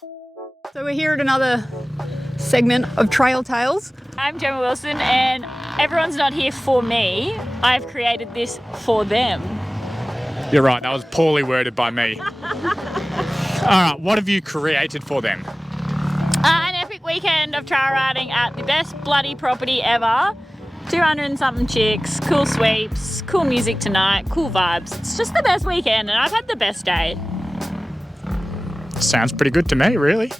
So we're here at another segment of Trail Tales. I'm Gemma Wilson and everyone's not here for me. I've created this for them. You're right, that was poorly worded by me. Alright, what have you created for them? An epic weekend of trail riding at the best bloody property ever. 200 and something chicks, cool sweeps, cool music tonight, cool vibes. It's just the best weekend and I've had the best day. Sounds pretty good to me, really.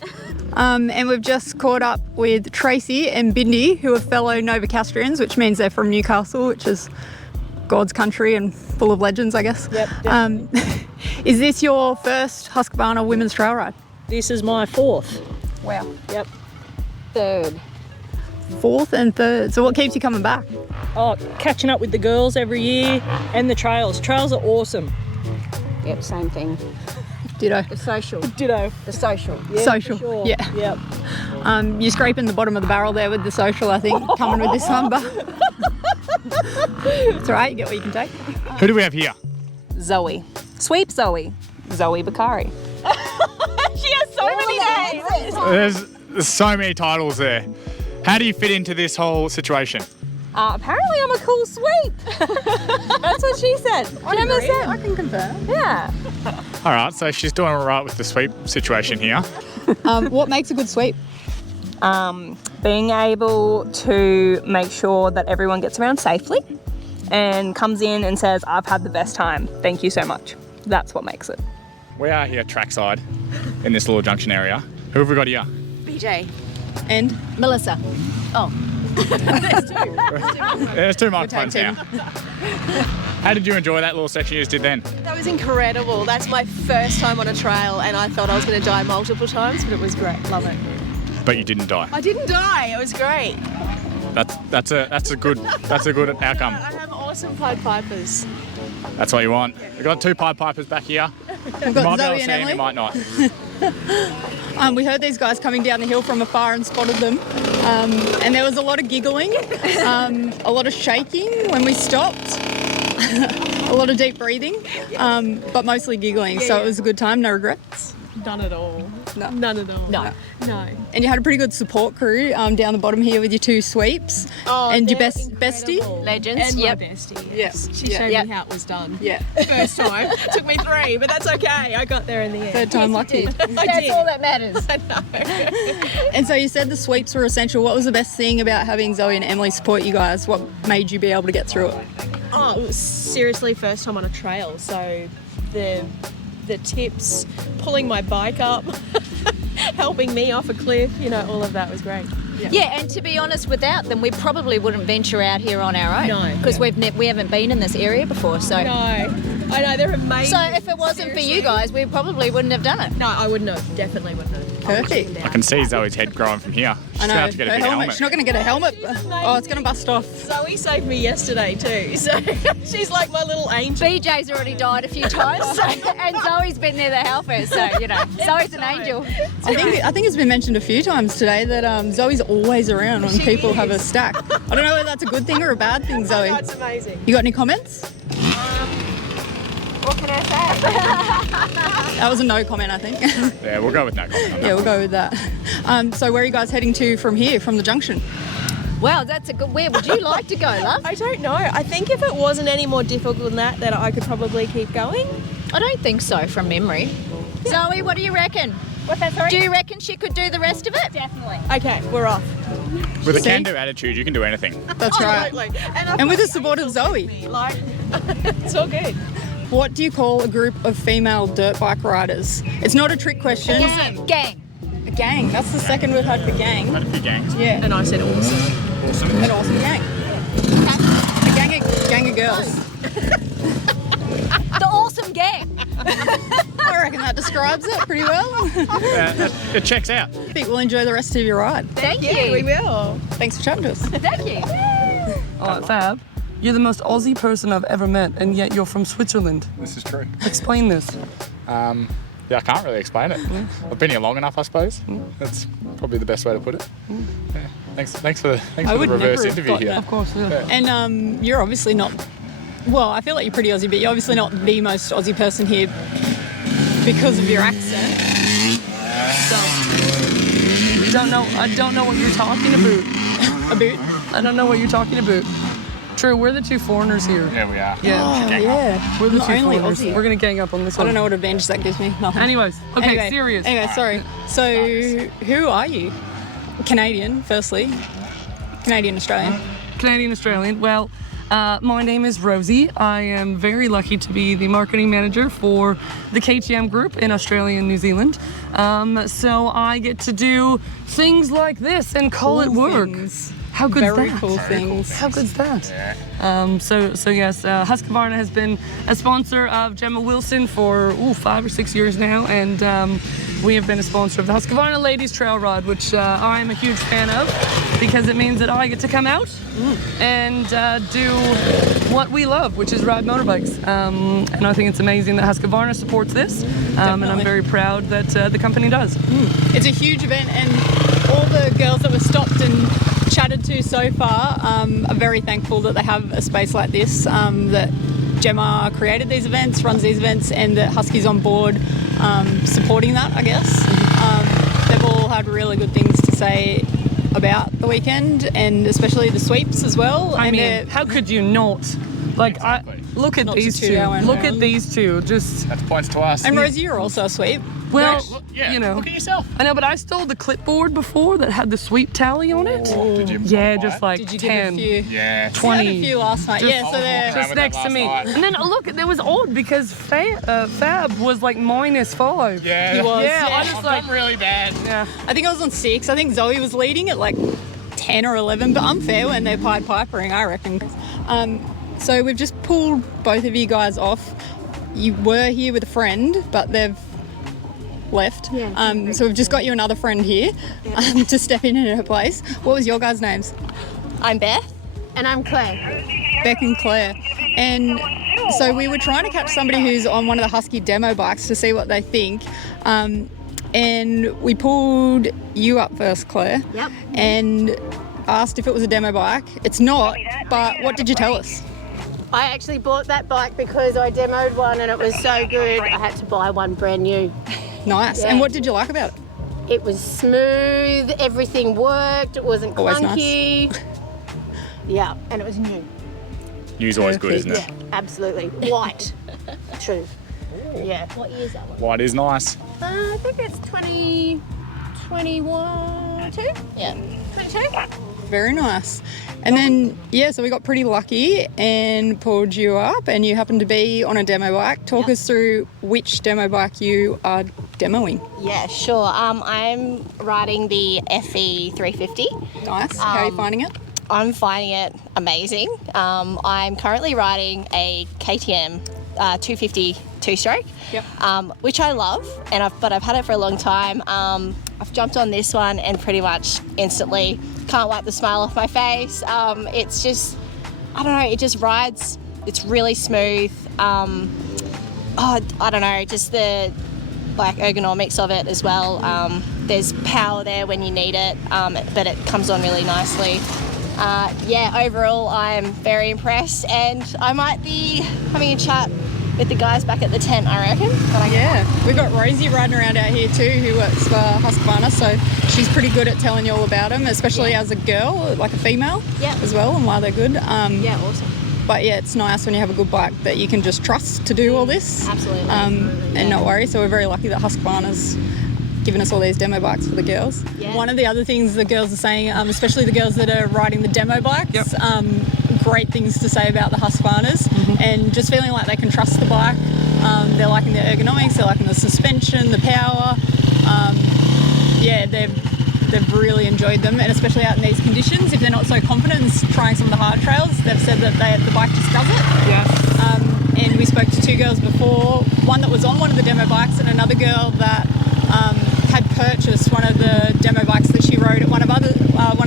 And we've just caught up with Tracy and Bindi, who are fellow Novocastrians, which means they're from Newcastle, which is God's country and full of legends, I guess. Yep, is this your first Husqvarna women's trail ride? This is my fourth. Wow. Yep. Third. Fourth and third. So what keeps you coming back? Oh, catching up with the girls every year and the trails. Trails are awesome. Yep, same thing. Ditto. The social. Ditto. The social. Yeah, Social. for sure. Yeah. Yep. You're scraping the bottom of the barrel there with the social, I think, coming with this one, but it's all right, you get what you can take. Who do we have here? Zoe. Sweep Zoe. Zoe Bakari. She has so many names! There's so many titles there. How do you fit into this whole situation? Apparently I'm a cool sweep. That's what she said. Gemma said. I can confirm. Yeah. Alright, so she's doing all right with the sweep situation here. What makes a good sweep? Being able to make sure that everyone gets around safely and comes in and says, I've had the best time. Thank you so much. That's what makes it. We are here trackside in this little junction area. Who have we got here? BJ. And Melissa. Oh. There's two microphones tag now. How did you enjoy that little section you just did then? That was incredible. That's my first time on a trail and I thought I was going to die multiple times, but it was great. Love it. But you didn't die. I didn't die. It was great. That's a good outcome. I have awesome Pied Pipers. That's what you want. We've got two Pied Pipers back here. we've You got might be able Zoe to and see them, Emily. you might not. We heard these guys coming down the hill from afar and spotted them. And there was a lot of giggling, a lot of shaking when we stopped, a lot of deep breathing, but mostly giggling. So it was a good time, no regrets. None at all. No. None at all. No. No. And you had a pretty good support crew down the bottom here with your two sweeps. Oh, and your they're bestie. incredible. Legends, And yep. my bestie. Yeah. Yes. She showed Yep. me how it was done. Yeah. First time. Took me 3, but that's okay. I got there in the end. Third time lucky. I That's did. all that matters. And so you said the sweeps were essential. What was the best thing about having Zoe and Emily support you guys? What made you be able to get through it? Oh, it was seriously first time on a trail, so the tips, pulling my bike up, helping me off a cliff, all of that was great. Yeah, and to be honest, without them, we probably wouldn't venture out here on our own. No. Because we haven't been in this area before, so. No, I know, they're amazing. So if it wasn't for you guys, we probably wouldn't have done it. No, I wouldn't have, definitely wouldn't have. Perfect. I can see Zoe's head growing from here. She's I know. gonna have to get a Her big helmet. She's not going to get a helmet. Oh, it's going to bust off. Zoe saved me yesterday too, so she's like my little angel. BJ's already died a few times, and Zoe's been there to help her, so, Zoe's an angel. I think it's been mentioned a few times today that Zoe's always around when people have a stack. I don't know whether that's a good thing or a bad thing, Zoe. That's amazing. You got any comments? What can I say? That was a no comment, I think. Yeah, we'll go with no comment on that. Yeah, we'll go with that. So where are you guys heading to from here, from the junction? Wow, that's a good. Where would you like to go, love? I don't know. I think if it wasn't any more difficult than that I could probably keep going. I don't think so, from memory. Zoe, what do you reckon? What's that, sorry? Do you reckon she could do the rest of it? Definitely. Okay, we're off. With a See? can-do attitude, you can do anything. That's right. Totally. And with the support of Zoe. Like, it's all good. What do you call a group of female dirt bike riders? It's not a trick question. Gang. A gang. That's the second we've had for gang. Quite a few gangs. Yeah. And I said awesome. Awesome. An awesome gang. A gang of girls. The awesome gang. I reckon that describes it pretty well. It checks out. I think we'll enjoy the rest of your ride. Thank We you. will. Thanks for chatting to us. Thank you. Fab, you're the most Aussie person I've ever met, and yet you're from Switzerland. This is true. Explain this. Yeah, I can't really explain it. I've been here long enough, I suppose. That's probably the best way to put it. Yeah. Thanks for the reverse interview here. Of course, yeah. And you're obviously not, well, I feel like you're pretty Aussie, but you're obviously not the most Aussie person here because of your accent. don't know what you're talking about. A boot? I don't know what you're talking about. True, we're the two foreigners here. Yeah, we are. Yeah. Oh, yeah. We're the I'm two only foreigners. Aussie. We're gonna gang up on this I one. don't know what advantage that gives me. Nothing. Anyways, okay, Anyway, serious. Anyway, sorry. So, who are you? Canadian, firstly. Canadian Australian. Canadian Australian. Well, my name is Rosie. I am very lucky to be the marketing manager for the KTM group in Australia and New Zealand. So I get to do things like this and call it work. Things. How good's Very that? cool things. How good's that? Yeah. So yes, Husqvarna has been a sponsor of Gemma Wilson for 5 or 6 years now, and we have been a sponsor of the Husqvarna Ladies Trailride, which I'm a huge fan of because it means that I get to come out and do what we love, which is ride motorbikes. And I think it's amazing that Husqvarna supports this, and I'm very proud that the company does. It's a huge event, and all the girls that were stopped and chatted to so far are very thankful that they have a space like this, that Gemma created these events, runs these events, and that Husky's on board supporting that, I guess. They've all had really good things to say about the weekend, and especially the sweeps as well. I and mean, how could you not? Like, Exactly. look at Not these to two. our own Look at round. these two. Just, That's points to us. And Rosie, you're also a sweep. well, Yeah, you know. look at yourself. I know, but I stole the clipboard before that had the sweep tally on it. Did you? Yeah, buy just it? like Did you 10. give a few? Yeah. 20. I had a few last night. Just- Yeah, so I was they're walking Just with next that to me. last night. And then look, that was odd because Fab was like -5. Yeah. He was. Yeah, Yeah. I just like, I'm really bad. yeah. I think I was on 6. I think Zoe was leading at like 10 or 11, but unfair when they're Pied Pipering, I reckon. So we've just pulled both of you guys off. You were here with a friend, but they've left. So we've just got you another friend here to step in her place. What was your guys' names? I'm Beth. And I'm Claire. Beck and Claire. And so we were trying to catch somebody who's on one of the Husky demo bikes to see what they think. And we pulled you up first, Claire. Yep. And asked if it was a demo bike. It's not, but what did you tell us? I actually bought that bike because I demoed one and it was so good, I had to buy one brand new. Nice. Yeah. And what did you like about it? It was smooth, everything worked, it wasn't Always clunky. Yeah, and it was new. New's always good, isn't it? Yeah, absolutely. White. True. Yeah. What year is that one? White is nice. I think it's 2021, 2? Yeah. 22? Very nice. And then, yeah, so we got pretty lucky and pulled you up, and you happened to be on a demo bike. Talk us through which demo bike you are demoing. Yeah, sure. I'm riding the FE 350. Nice. How are you finding it? I'm finding it amazing. I'm currently riding a KTM 250 two-stroke, which I love, but I've had it for a long time. I've jumped on this one and pretty much instantly can't wipe the smile off my face. It's just, I don't know, it just rides. It's really smooth. I don't know, just the like ergonomics of it as well. There's power there when you need it, but it comes on really nicely. Overall I'm very impressed, and I might be having a chat with the guys back at the tent, I reckon. We've got Rosie riding around out here too, who works for Husqvarna, so she's pretty good at telling you all about them, especially as a girl, like a female as well, and why they're good. Awesome. But yeah, it's nice when you have a good bike that you can just trust to do all this. Absolutely. And not worry. So we're very lucky that Husqvarna's given us all these demo bikes for the girls. Yeah. One of the other things the girls are saying, especially the girls that are riding the demo bikes, great things to say about the Husqvarnas, and just feeling like they can trust the bike. They're liking the ergonomics, they're liking the suspension, the power. They've really enjoyed them, and especially out in these conditions, if they're not so confident in trying some of the hard trails, they've said that the bike just does it. And we spoke to two girls before, one that was on one of the demo bikes and another girl that had purchased one of the demo bikes that she rode at one of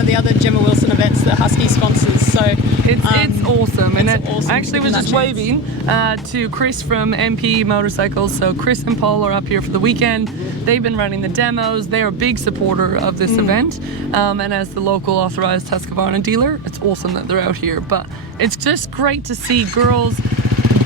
the other Gemma Wilson events that Husky sponsors. So it's awesome, and awesome I actually was just waving to Chris from MP Motorcycles. So Chris and Paul are up here for the weekend. They've been running the demos. They're a big supporter of this event, and as the local authorized Husqvarna dealer, it's awesome that they're out here. But it's just great to see girls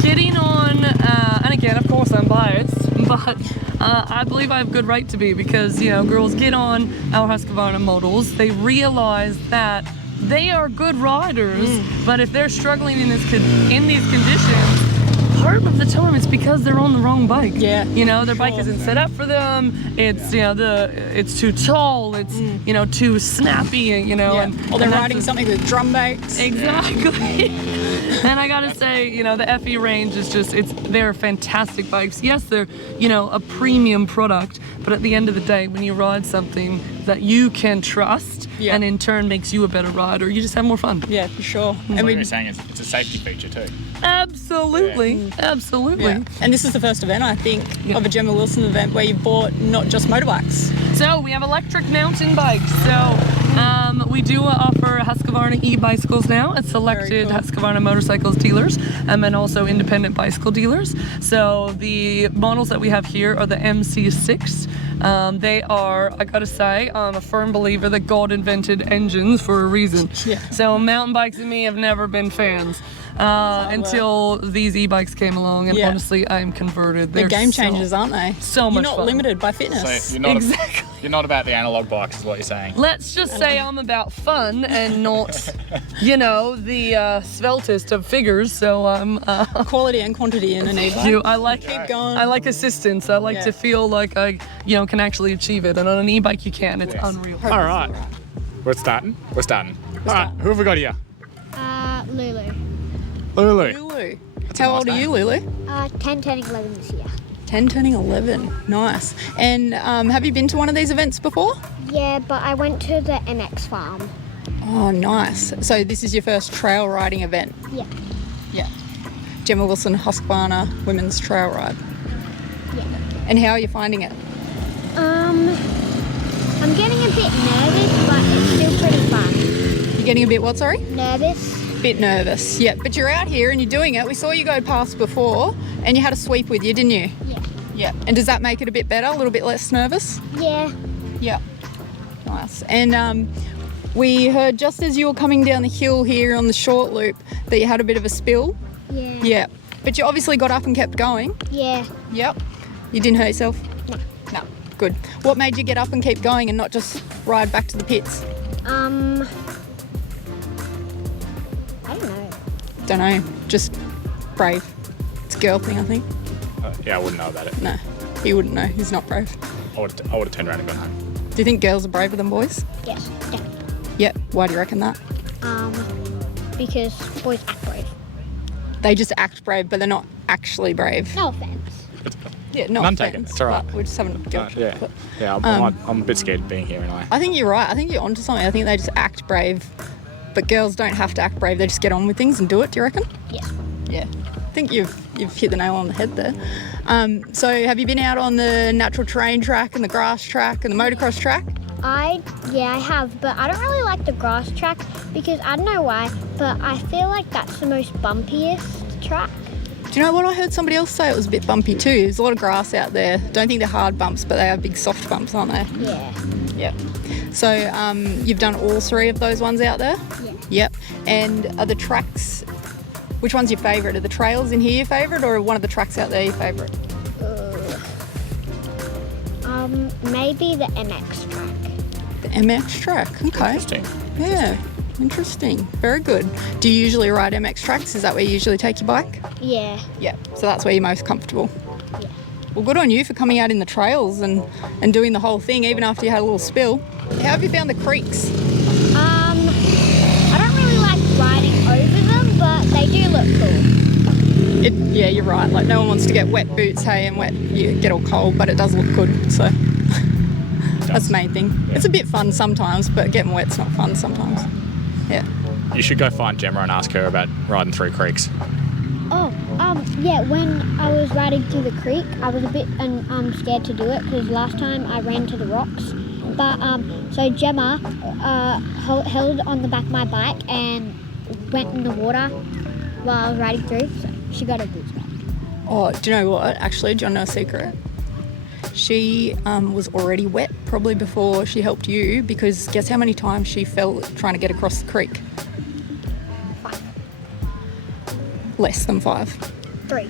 getting on, and again, of course, I'm biased, but I believe I have good right to be because, you know, girls get on our Husqvarna models, they realize that they are good riders, but if they're struggling in these conditions, part of the time it's because they're on the wrong bike. Yeah. You know, their bike isn't set up for them. It's, you know, it's too tall. It's, you know, too snappy. You know, Yeah. Or they're riding something with drum brakes. Exactly. And I gotta say, you know, the FE range is just, they're fantastic bikes. Yes, they're, you know, a premium product, but at the end of the day, when you ride something that you can trust and in turn makes you a better rider, you just have more fun. Yeah, for sure. And we were saying it's a safety feature too. Absolutely, absolutely. Yeah. And this is the first event, I think, of a Gemma Wilson event where you've bought not just motorbikes. So we have electric mountain bikes. So we do offer Husqvarna e-bicycles now at selected Husqvarna motorcycles dealers and then also independent bicycle dealers. So the models that we have here are the MC6. They are, I gotta say, I'm a firm believer that God invented engines for a reason. So mountain bikes and me have never been fans. Until these e-bikes came along, and honestly, I'm converted. They're game changers, aren't they? So much You're not fun. limited by fitness. So you're not about the analog bikes, is what you're saying. Let's just say I'm about fun and not, you know, the sveltest of figures. So I'm quality and quantity in an e-bike. I like keep going. I like assistance. I like to feel like I, you know, can actually achieve it. And on an e-bike, you can. It's unreal. All right, we're starting. All right, who have we got here? Lulu. Lulu. How old are you, Lulu? 10 turning 11 this year. 10 turning 11. Nice. And have you been to one of these events before? Yeah, but I went to the MX farm. Oh, nice. So this is your first trail riding event? Yeah. Yeah. Gemma Wilson Husqvarna Women's Trail Ride. Yeah. And how are you finding it? I'm getting a bit nervous, but it's still pretty fun. You're getting a bit what, sorry? Nervous. Bit nervous, yeah. But you're out here and you're doing it. We saw you go past before and you had a sweep with you, didn't you? Yeah. Yeah. And does that make it a bit better, a little bit less nervous? Yeah. Yeah. Nice. And we heard just as you were coming down the hill here on the short loop that you had a bit of a spill. Yeah. Yeah. But you obviously got up and kept going. Yeah. Yep. You didn't hurt yourself? No. No. Good. What made you get up and keep going and not just ride back to the pits? I don't know. Don't know. Just brave. It's a girl thing, I think. Yeah, I wouldn't know about it. No. He wouldn't know. He's not brave. I would have turned around and gone home. Do you think girls are braver than boys? Yes, definitely. Yep. Why do you reckon that? Because boys act brave. They just act brave, but they're not actually brave. No offense. Yeah, no None offense. taken. It's all right. We're just having a joke. Yeah, I'm a bit scared of being here anyway. I think you're right. I think you're onto something. I think they just act brave, but girls don't have to act brave. They just get on with things and do it. Do you reckon? Yeah. Yeah. I think you've hit the nail on the head there. So have you been out on the natural terrain track and the grass track and the motocross track? I have, but I don't really like the grass track because I don't know why, but I feel like that's the most bumpiest track. Do you know what? I heard somebody else say it was a bit bumpy too. There's a lot of grass out there. Don't think they're hard bumps, but they are big soft bumps, aren't they? Yeah. Yep. So you've done all three of those ones out there? Yeah. Yep. And are the tracks, which one's your favourite? Are the trails in here your favourite or one of the tracks out there your favourite? Maybe the MX track. The MX track, okay. Interesting. Yeah, interesting. Very good. Do you usually ride MX tracks? Is that where you usually take your bike? Yeah. Yeah, so that's where you're most comfortable. Yeah. Well, good on you for coming out in the trails and doing the whole thing even after you had a little spill. How have you found the creeks? I don't really like riding over them, but they do look cool. Yeah, you're right. Like no one wants to get wet boots, hey, and you get all cold, but it does look good, so that's the main thing. Yeah. It's a bit fun sometimes, but getting wet's not fun sometimes. Yeah. You should go find Gemma and ask her about riding through creeks. Oh, yeah, when I was riding through the creek, I was a bit scared to do it because last time I ran to the rocks. But, so Gemma held on the back of my bike and went in the water while I was riding through, so she got her boots back. Oh, do you know what? Actually, do you want to know a secret? She was already wet probably before she helped you because guess how many times she fell trying to get across the creek? 5. Less than 5. 3.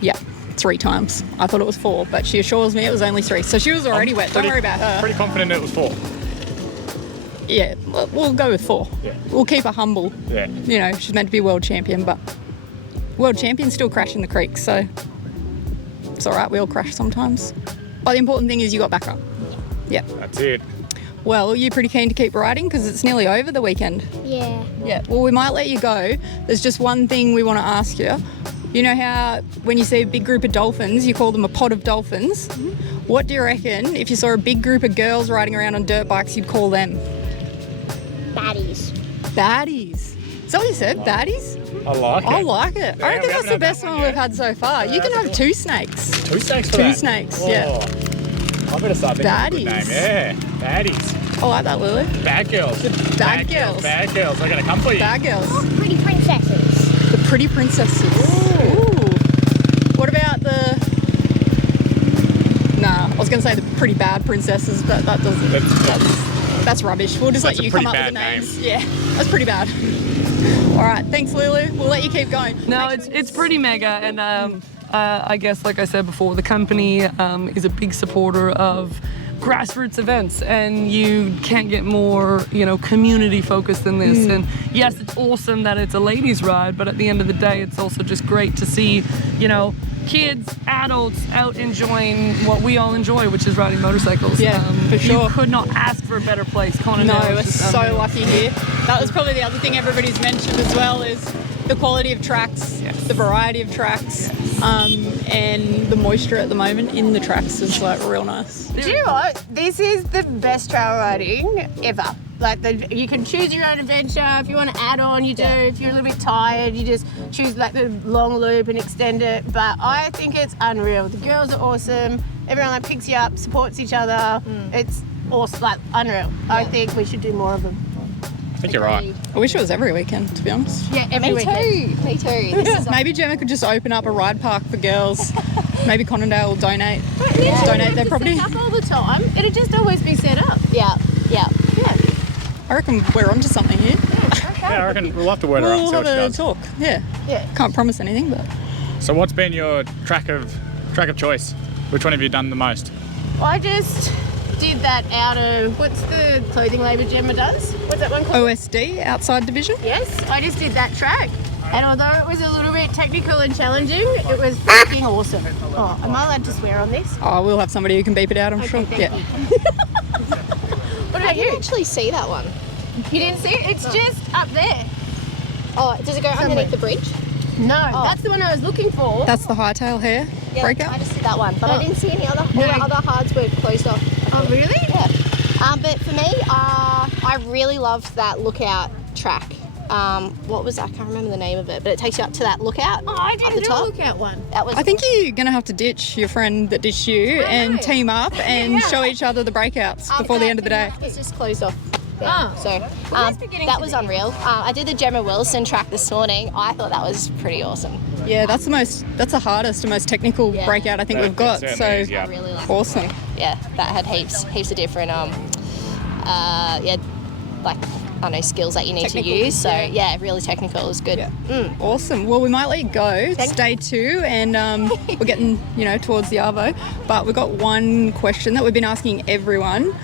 Yeah. 3 times. I thought it was 4, but she assures me it was only 3. So she was already wet. Don't worry about her. Pretty confident it was 4. Yeah, we'll go with 4. Yeah. We'll keep her humble. Yeah. You know, she's meant to be world champion, but world champions still crash in the creek, so it's all right. We all crash sometimes. But the important thing is you got back up. Yeah. That's it. Well, are you pretty keen to keep riding because it's nearly over the weekend? Yeah. Yeah. Well, we might let you go. There's just one thing we want to ask you. You know how when you see a big group of dolphins, you call them a pod of dolphins? Mm-hmm. What do you reckon if you saw a big group of girls riding around on dirt bikes, you'd call them? Baddies. Baddies. Is that what you said? Baddies? I like it. I like it. Yeah, I reckon we that's haven't the had best that one one we've yet. had so far. You can have 2 snakes. 2 snakes for 2 that? snakes, Whoa. yeah. I better start thinking of a good name. Baddies. Yeah, baddies. I like that, Lily. Bad girls. Bad girls. Bad girls. They're going to come for you. Bad girls. Pretty princesses. The pretty princesses. Ooh. What about the... Nah, I was going to say the pretty bad princesses, but that doesn't... That's rubbish. We'll just let you come up with the names. Yeah, that's pretty bad. All right, thanks, Lulu. We'll let you keep going. No, it's pretty mega, and I guess, like I said before, the company is a big supporter of grassroots events, and you can't get more, community focused than this. And yes, it's awesome that it's a ladies' ride, but at the end of the day, it's also just great to see, kids, adults out enjoying what we all enjoy, which is riding motorcycles. Yeah, for sure. You could not ask for a better place. No, we're so lucky here. That was probably the other thing everybody's mentioned as well is the quality of tracks, the variety of tracks, and the moisture at the moment in the tracks is like real nice. Do you know what? This is the best trail riding ever. Like you can choose your own adventure. If you want to add on, you do. If you're a little bit tired, you just choose like the long loop and extend it. But I think it's unreal. The girls are awesome. Everyone like picks you up, supports each other. It's awesome, like unreal. I think we should do more of them. I think you're right. I wish it was every weekend, to be honest. Yeah, every weekend. Me too. This is Maybe Gemma could just open up a ride park for girls. Maybe Conondale will donate their property. Set up all the time. It'll just always be set up. Yeah. I reckon we're onto something here. Yeah, I reckon we'll have to word her up and We'll see what she have a does. talk. Yeah. Can't promise anything, but So what's been your track of choice? Which one have you done the most? I just did that out of, what's the clothing label Gemma does? What's that one called? OSD, outside division. Yes, I just did that track. And although it was a little bit technical and challenging, it was fucking awesome. Oh, am I allowed to swear on this? Oh, we'll have somebody who can beep it out, I'm sure. thank you. What I about you? didn't actually see that one. You didn't see it? It's just up there. Oh, does it go underneath the bridge? No, that's the one I was looking for. That's the hightail hair breakout. I just did that one, but I didn't see any other. All the other hards were closed off. Oh, really? Yeah. But for me, I really loved that lookout track. What was that? I can't remember the name of it, but it takes you up to that lookout. Oh, I up didn't the do a top. lookout one. That was. I think you're going to have to ditch your friend that ditched you and team up and show each other the breakouts before the end of the day. It's just closed off. Oh. So that was unreal. I did the Gemma Wilson track this morning. I thought that was pretty awesome. Yeah, that's the hardest and most technical breakout I think we've got. It So certainly is, yeah. I really like awesome. Yeah, that had heaps of different skills that you need Technical, to use. So yeah, really technical. It was good. Yeah. Awesome. Well, we might let you go. It's day 2 and we're getting, towards the Arvo. But we've got one question that we've been asking everyone.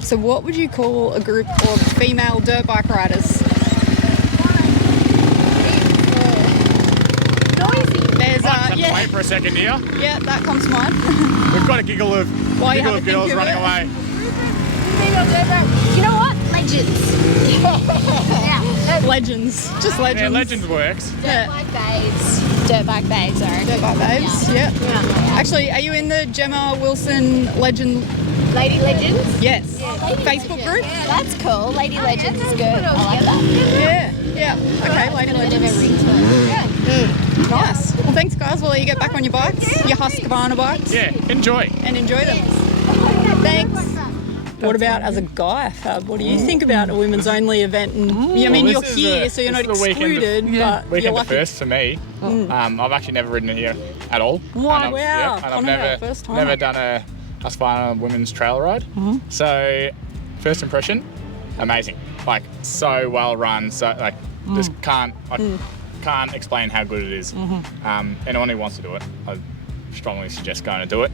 So what would you call a group of female dirt bike riders? There's Wait for a second here. Yeah, that comes to mind. We've got a giggle of While you have a think girls of running it. away. You know what? Legends. Legends. Just legends. Yeah, legends works. Yeah. Dirt bike babes, sorry. Dirt bike babes, yeah. Actually, are you in the Gemma Wilson Legend? Lady Legends? Yes. Facebook group? That's cool. Lady Legends is good. I like that. Yeah. Okay, Lady Legends. Nice. Well, thanks, guys. We'll let you get back on your bikes, your Husqvarna bikes. Yeah, enjoy. And enjoy them. Thanks. What about as a guy, Fab? What do you think about a women's only event? And you're here, so you're not excluded, but Weekend you're the lucky. first for me. I've actually never ridden it here at all. Wow. And I've Conondale, first time. never done a Husqvarna women's trail ride. So first impression, amazing. Like so well run. So like just can't explain how good it is. Anyone who wants to do it, strongly suggest going to do it.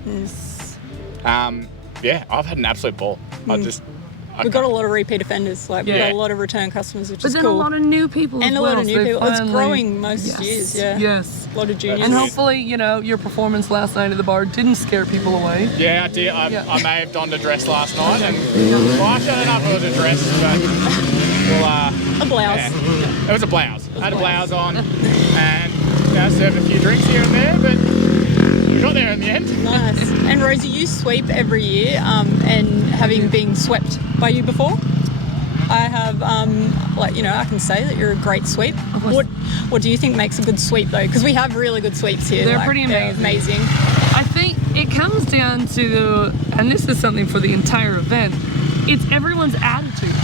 Yeah, I've had an absolute ball. We've got a lot of repeat offenders. Like, we've got a lot of return customers, which But is then cool. a lot of new people and as a well. lot of new so people. It's finally- growing most years, yeah. Yes. A lot of juniors. And hopefully, you know, your performance last night at the bar didn't scare people away. Yeah, I did. I may have donned a dress last night, and well, actually, I don't know if it was a dress, but a blouse. Yeah. It was a blouse. I had a blouse on, and served a few drinks here and there, but we got there in the end. Nice. And Rosie, you sweep every year, and having been swept by you before, I have, I can say that you're a great sweep. What do you think makes a good sweep though? Because we have really good sweeps here. They're pretty amazing. They're amazing. I think it comes down to, and this is something for the entire event, it's everyone's attitude.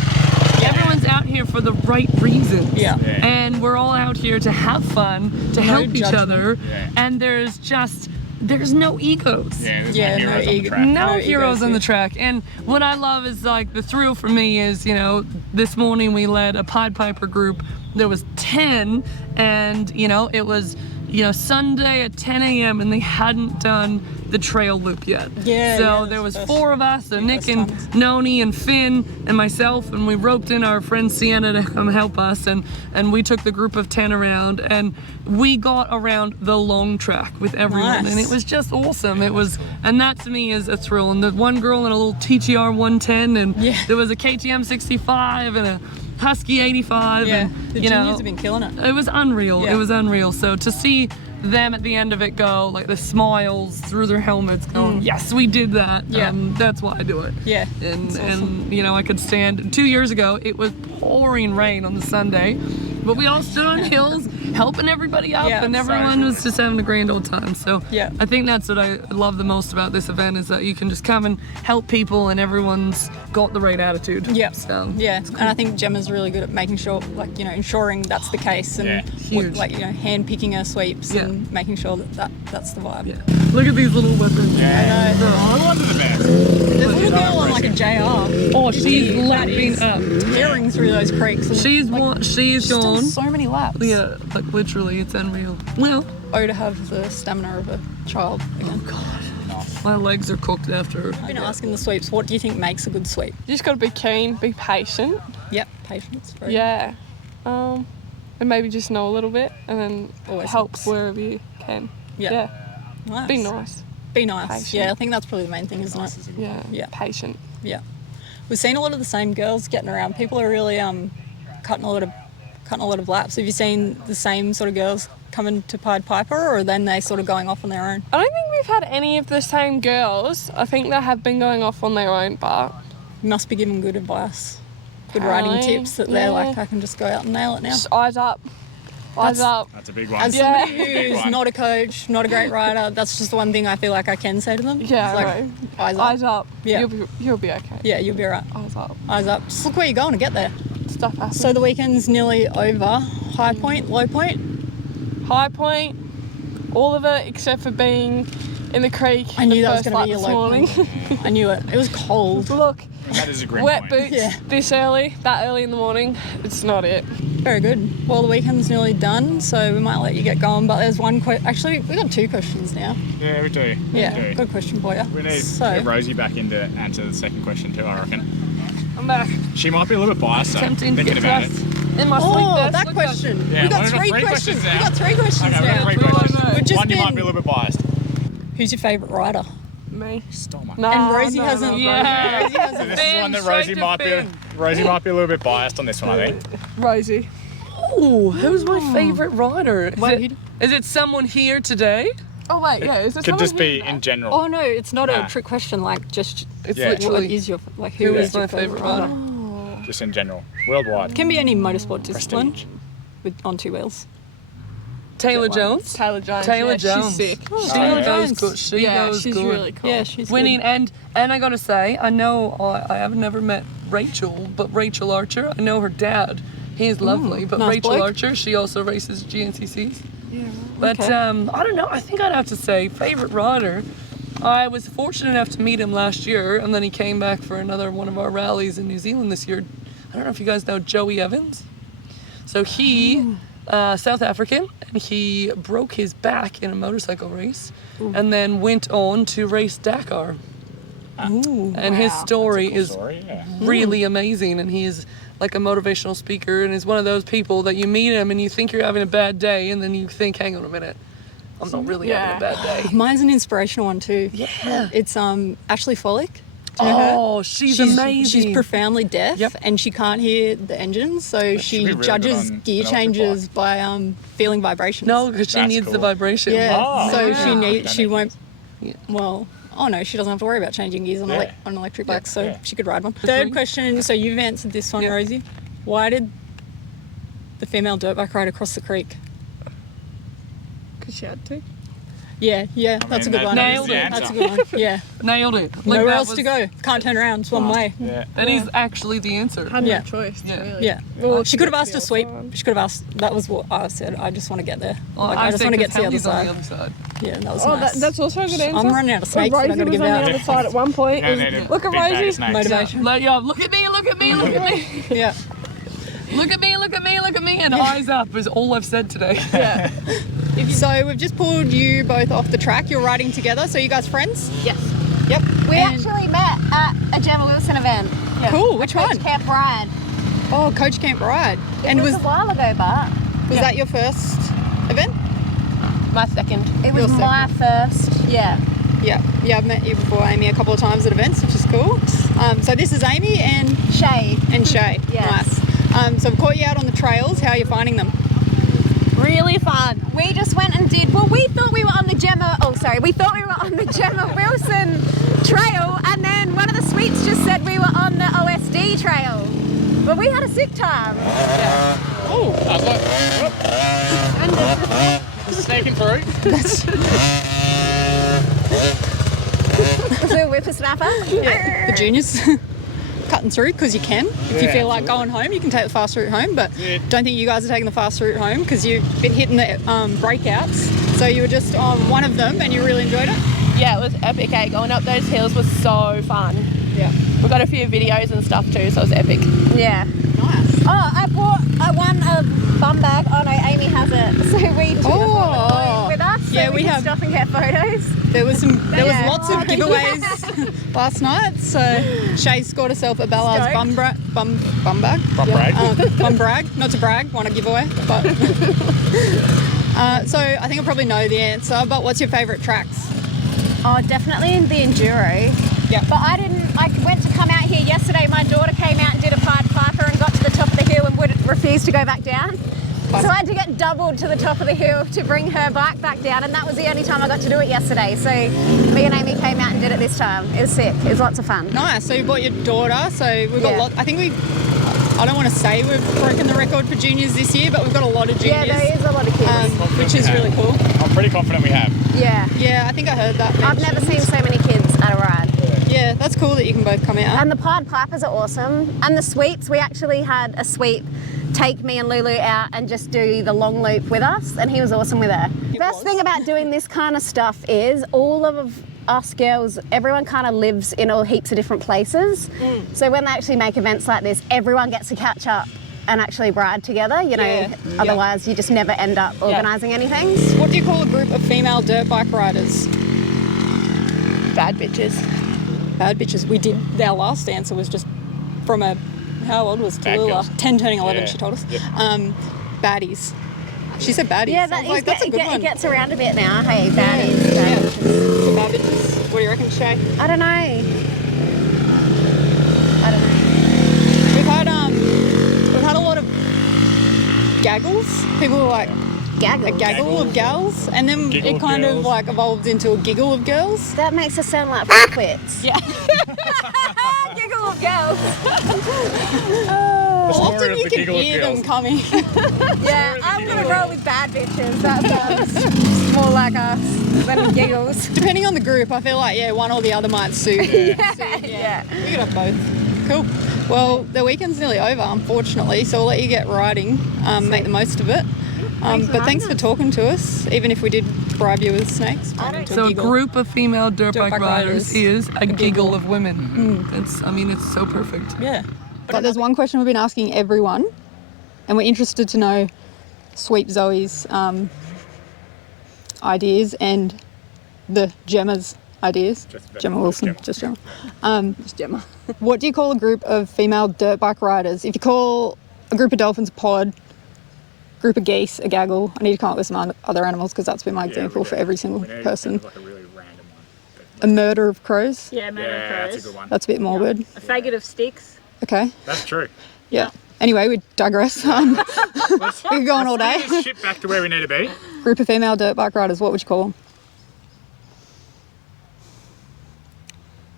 Everyone's out here for the right reasons. Yeah. And we're all out here to have fun, to help each judgment. other, and there's no egos. Yeah, there's no heroes on the track. No heroes on the track. And what I love is like the thrill for me is, you know, this morning we led a Pied Piper group. There was 10 and, you know, it was, you know, Sunday at 10 a.m. and they hadn't done the trail loop yet. So there was 4 of us, so Nick and Noni and Finn and myself, and we roped in our friend Sienna to come help us, and we took the group of 10 around, and we got around the long track with everyone, and it was just awesome. It was, and that to me is a thrill. And the one girl in a little TTR 110, and there was a KTM 65 and a Husky 85, and the you know, juniors have been killing it. It was unreal. It was unreal. So to see them at the end of it go, like the smiles through their helmets going, yes, we did that. That's why I do it. Yeah. And you know, I could stand, 2 years ago, it was pouring rain on the Sunday, but we all stood on hills helping everybody up, and everyone was just having a grand old time. So I think that's what I love the most about this event, is that you can just come and help people and everyone's got the right attitude. So, and I think Gemma's really good at making sure, like, you know, ensuring that's the case, and like, you know, hand picking her sweeps and making sure that's the vibe. Look at these little weapons. I wanted the best. There's a little girl on like a JR. Oh, she's lapping up, tearing through those creeks. And she's done gone so many laps. Yeah, like literally, it's unreal. Well, to have the stamina of a child again. Oh God, my legs are cooked after her. I've been asking the sweeps, what do you think makes a good sweep? You just got to be keen, be patient. Yep, patience. Yeah. And maybe just know a little bit, and then always help helps. wherever you can. Yeah. Nice. Be nice. Be nice. Patient. Yeah, I think that's probably the main thing, isn't it? Yeah. Patient. Yeah. We've seen a lot of the same girls getting around. People are really cutting a lot of laps. Have you seen the same sort of girls coming to Pied Piper, or then they sort of going off on their own? I don't think we've had any of the same girls. I think they have been going off on their own, but you must be giving good advice, good riding tips that they're like, I can just go out and nail it now. Just eyes up. Eyes up. That's a big one. As somebody who's not a coach, not a great rider, that's just the one thing I feel like I can say to them. Yeah, it's like, right. Eyes up. Eyes up. Yeah. You'll be okay. Yeah, you'll be alright. Eyes up. Eyes up. Just look where you're going to get there. Stuff happens. So the weekend's nearly over. High point, low point? High point, all of it except for being in the creek. I knew that was going to be your low point. I knew it. It was cold. Look, that is a grim wet point. boots this early, that early in the morning, it's not it. Very good. Well, the weekend's nearly done, so we might let you get going, but there's one question. Actually, we've got 2 questions now. Yeah, we do. Yeah, good question for you. We need to get Rosie back in to answer the second question too, I reckon. I'm back. She might be a little bit biased, though, Tempting to thinking get about it. In my sleep vest. That question. Yeah, We've got we've got 3 three questions. questions now. We've got 3 questions Okay, we've now. got 3 questions. We've just One, you been- might be a little bit biased. Who's your favourite rider? Me. Stole my. And Rosie hasn't. Yeah. Rosie hasn't. This is one that Rosie might be a little bit biased on this one, I think. Rosie. Oh, who's my favourite rider? Is it someone here today? Oh wait, yeah. Is there Could someone just be here? in general. Oh no, it's not Nah. a trick question. Like just, It's Yeah. what is your like? Who is my your favourite rider? Just in general, worldwide. Can be any motorsport discipline Prestige. with on 2 wheels. Taylor Jones. Taylor Jones. Taylor yeah, Jones. She's sick. She Taylor goes Jones. good. She Yeah, goes she's good. really cool. Yeah, she's Winning, good. and I gotta say, I know I have never met Rachel, but Rachel Archer, I know her dad. He's lovely, but nice Rachel bloke. Archer, she also races GNCCs. Yeah. But Okay. I don't know. I think I'd have to say favorite rider. I was fortunate enough to meet him last year, and then he came back for another one of our rallies in New Zealand this year. I don't know if you guys know Joey Evans. So he South African, and he broke his back in a motorcycle race and then went on to race Dakar. And his story is really amazing, and he's like a motivational speaker, and is one of those people that you meet him and you think you're having a bad day, and then you think, hang on a minute, I'm not really having a bad day. Mine's an inspirational one too. Yeah. It's Ashley Follick. Do you know her? Oh, she's amazing. She's profoundly deaf, and she can't hear the engines, so she really judges good on gear an changes by feeling vibrations. No, because she That's needs the cool. vibration. Yeah, Oh, so yeah. she won't. Well, oh no, she doesn't have to worry about changing gears on on an electric bike, so she could ride one. Third question. So you've answered this one, Rosie. Why did the female dirt bike ride across the creek? Because she had to. Yeah, that's a good one. Nailed it. That's a good one. Yeah. Nailed it. Like, Nowhere that else was- to go. Can't turn around. It's one way. Yeah. That is actually the answer. Had Yeah. no choice, really. Yeah. Well, she could have asked a sweep. She could have asked. That was what I said. I just want to get there. Like, I just want to get to the other side. Yeah, that was Oh, nice. that's also a good answer. I'm running out of snakes. Rosie I've got to was give on the out. other side at one point. Yeah, It was, they did look at big bag of Rosie. snakes. Motivation. Like, yeah, look at me, look at me, look at me. Yeah. Look at me, look at me, look at me, and eyes up is all I've said today. Yeah. So we've just pulled you both off the track. You're riding together. So you guys friends? Yes. Yep. We And- actually met at a Gemma Wilson event. Cool. Which one? Camp Ride. Oh, Coach Camp Ride. It was a while ago, but was that your first event? My second. it was Your my first. Yeah. Yeah. Yeah, I've met you before, Amy, a couple of times at events, which is cool. So this is Amy and Shay. Shay. Yes. Nice. So I've caught you out on the trails. How are you finding them? Really fun. We just went and did, well, we thought we were on the Gemma Wilson trail, and then one of the sweeps just said we were on the OSD trail. But we had a sick time. Oh, sneaking through. Was it a whippersnapper? Yeah. The juniors. Cutting through because you can. If you feel like going home, you can take the fast route home, but don't think you guys are taking the fast route home because you've been hitting the breakouts. So you were just on one of them and you really enjoyed it? Yeah, it was epic, eh? Going up those hills was so fun. Yeah. We got a few videos and stuff too, so it was epic. Yeah. Nice. Oh, I won a bum bag. Oh no, Amy has it. So we took it with us. So Yeah, we we can have- stop and get photos. There was Yeah. lots of giveaways last night. So Shay scored herself a Ballard's bum bag. Bum brag. Bum brag. Not to brag, want a giveaway, but so I think I probably know the answer. But what's your favourite tracks? Oh, definitely in the enduro. Yeah. But I went to come out here yesterday. My daughter came out and did a Pied Piper and got to the top of the hill and refused to go back down. So I had to get doubled to the top of the hill to bring her bike back down, and that was the only time I got to do it yesterday. So me and Amy came out and did it this time. It was sick. It was lots of fun. Nice. So you brought your daughter. So we've got I think I don't want to say we've broken the record for juniors this year, but we've got a lot of juniors. Yeah, there is a lot of kids. Which is really cool. I'm pretty confident we have. Yeah. Yeah, I think I heard that. I've never seen so many kids at a ride. Yeah, that's cool that you can both come out. And the Pied Pipers are awesome. And the sweeps, we actually had a sweep take me and Lulu out and just do the long loop with us, and he was awesome with her. The best thing about doing this kind of stuff is all of us girls, everyone kind of lives in all heaps of different places. So when they actually make events like this, everyone gets to catch up and actually ride together, you know, otherwise you just never end up organising anything. What do you call a group of female dirt bike riders? Bad bitches. Bad bitches. We did, our last answer was just from a, how old was Bad Tallulah? girls. 10 turning 11, Yeah. she told us. Yep. Baddies. She said baddies. Yeah, I was like, that's a good one. it gets around a bit now. Hey, baddies. Yeah. So bad bitches. What do you reckon, Shay? I don't know. We've had a lot of gaggles. People were like, Gaggle. a gaggle of gals, and then Giggle it of kind of girls. like evolved into a giggle of girls. That makes us sound like f***wits. Yeah. Giggle of girls. The story Often of you the can giggle of hear girls. them coming. Yeah, I'm going to roll with bad bitches. That sounds more like us than giggles. Depending on the group, I feel like, one or the other might suit. Yeah. We could have both. Cool. Well, the weekend's nearly over, unfortunately, so we'll let you get riding, make the most of it. But thanks for talking to us, even if we did bribe you with snakes. So a group of female dirt bike riders is a giggle of women. Mm-hmm. It's so perfect. Yeah. But there's one question we've been asking everyone, and we're interested to know, Sweep Zoe's ideas and the Gemma's ideas. Gemma Wilson, just Gemma. Just Gemma. What do you call a group of female dirt bike riders? If you call a group of dolphins a pod, group of geese a gaggle, I need to come up with some other animals because that's been my example for every single person. Like a really random one. A murder of crows. Yeah, murder of crows. That's a good one. That's a bit morbid. A faggot of sticks. Okay. That's true. Yeah. Anyway, we digress. We could go on all day. Let's get this ship back to where we need to be. Group of female dirt bike riders, what would you call them?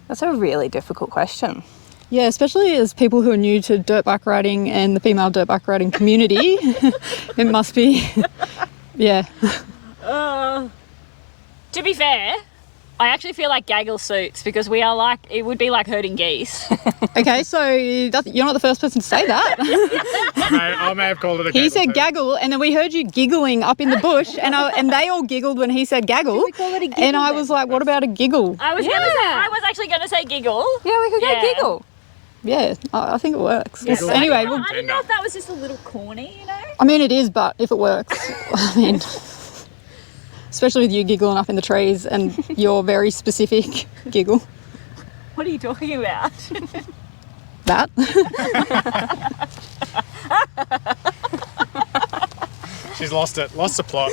That's a really difficult question. Yeah, especially as people who are new to dirt bike riding and the female dirt bike riding community, it must be, yeah. To be fair, I actually feel like gaggle suits because we are like, it would be like herding geese. Okay, so you're not the first person to say that. I may have called it a gaggle. He said gaggle, and then we heard you giggling up in the bush, and they all giggled when he said gaggle. We call it a giggle And I then? was like, what about a giggle? I was actually going to say giggle. Yeah, we could go giggle. Yeah, I think it works. Giggle. Anyway, I didn't know if that was just a little corny, you know? I mean, it is, but if it works, I mean, especially with you giggling up in the trees and your very specific giggle. What are you talking about? That. She's lost it. Lost the plot.